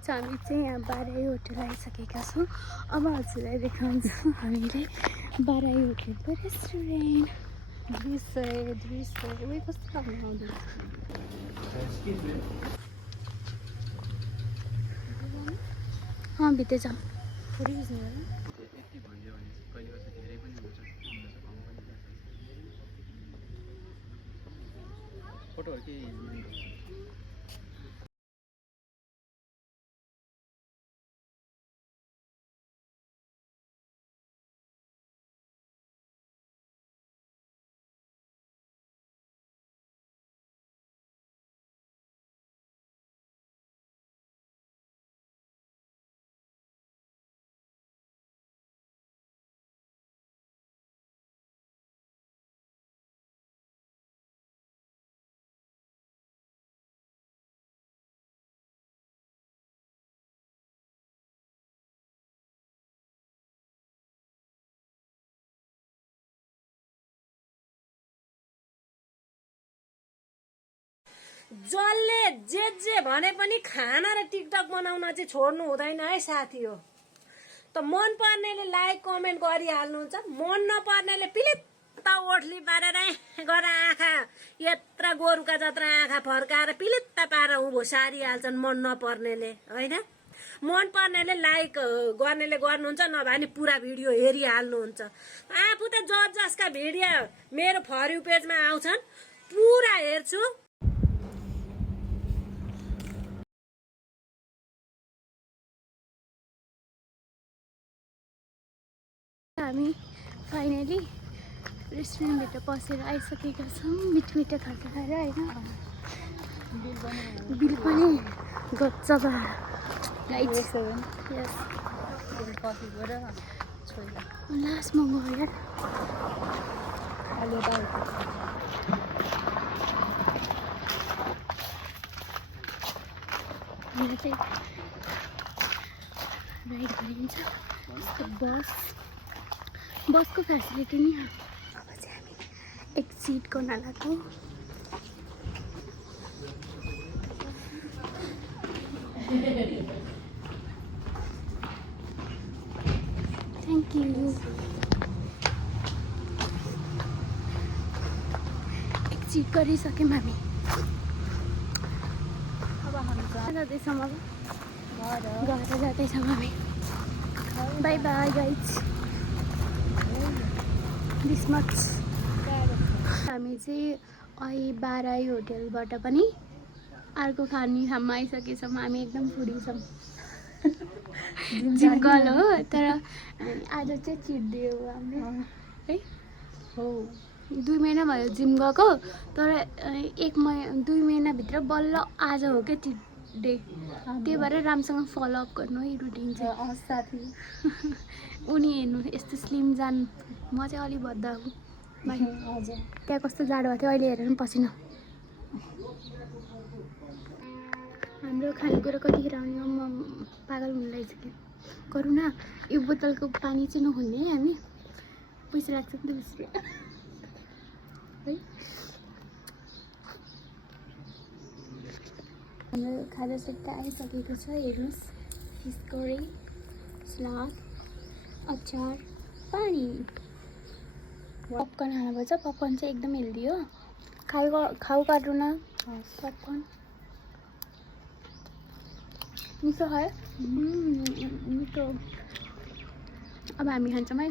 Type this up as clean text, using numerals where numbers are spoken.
Guys हामी चाहिँ यहाँ बाराई होटल आइसकेका छौँ। अब हजुरलाई देखाउँछौँ हामीले बाराई होटलको रेस्टुरेन्ट। दृश्य उयो कस्तो लाग्ने आउँदैछ। भित्र जाऊँ। जसले जे भने पनि खाना र टिकटक बनाउन चाहिँ छोड्नु हुँदैन है साथी हो। त मन पर्नेले लाइक कमेन्ट गरिहाल्नुहुन्छ, मन नपर्नेले पिलित्त ओठली पारेर गरेर आँखा यत्र गोरुका जत्र आँखा फर्काएर पिलित्त पारेर उँभो सारिहाल्छन् मन नपर्नेले होइन। मन पर्नेले लाइक गर्नेले गर्नुहुन्छ, नभए नि पुरा भिडियो हेरिहाल्नुहुन्छ। आफू त जसका भिडियो मेरो फर यू पेजमा आउँछन् पुरा हेर्छु। हामी फाइनली रेस्टुरेन्टभित्र पसेर आइसकेका छौँ। मिठो खाजा खाएर होइन। बिल पनि गजब लास्टमा गयो मेरो चाहिँ राइड गरिन्छ बसको फेसिलिटी नि। अब चाहिँ हामी एक्सिट गर्न लाग्छौँ। Thank you. एक्सिट गरिसक्यौँ हामी। अब हामी जाँदैछौँ। अब घर जाँदैछौँ हामी। By by guys. This much. हामी चाहिँ अहिले बाराई होटलबाट पनि अर्को खाने ठाउँमा आइसकेछौँ। हामी एकदम फुडी छौँ। जिमगल हो तर आज चाहिँ चिट डे हो हाम्रो है। हो 2 महिना भयो जिम गएको, तर 2 महिनाभित्र बल्ल आज हो क्या चिट डे। त्यही भएर राम्रोसँग फलो अप गर्नु है रुटिन चाहिँ साथी। उनी हेर्नु यस्तो स्लिम जान, म चाहिँ अलि भद्दा हो। हजुर त्यहाँ कस्तो जाडो भएको थियो, अहिले हेरेर पनि पसिना। हाम्रो खानेकुरा कतिखेर आउने हो, म पागल हुन लागिसक्यो। गरौँ न यो बोतलको पानी चाहिँ नखोल्ने है हामी। पैसा लाग्छ नि त बेसी है। हाम्रो खाजा सट्टा आइसकेको छ। हेर्नुहोस्, फिस करी, सलाद, अचार, पानी। पपकर्न खानुपर्छ। पपकर्न चाहिँ एकदम हेल्दी हो। खाऊ काट्नु न पपकर्न। मिठो खायो मिठो। अब हामी खान्छौँ है।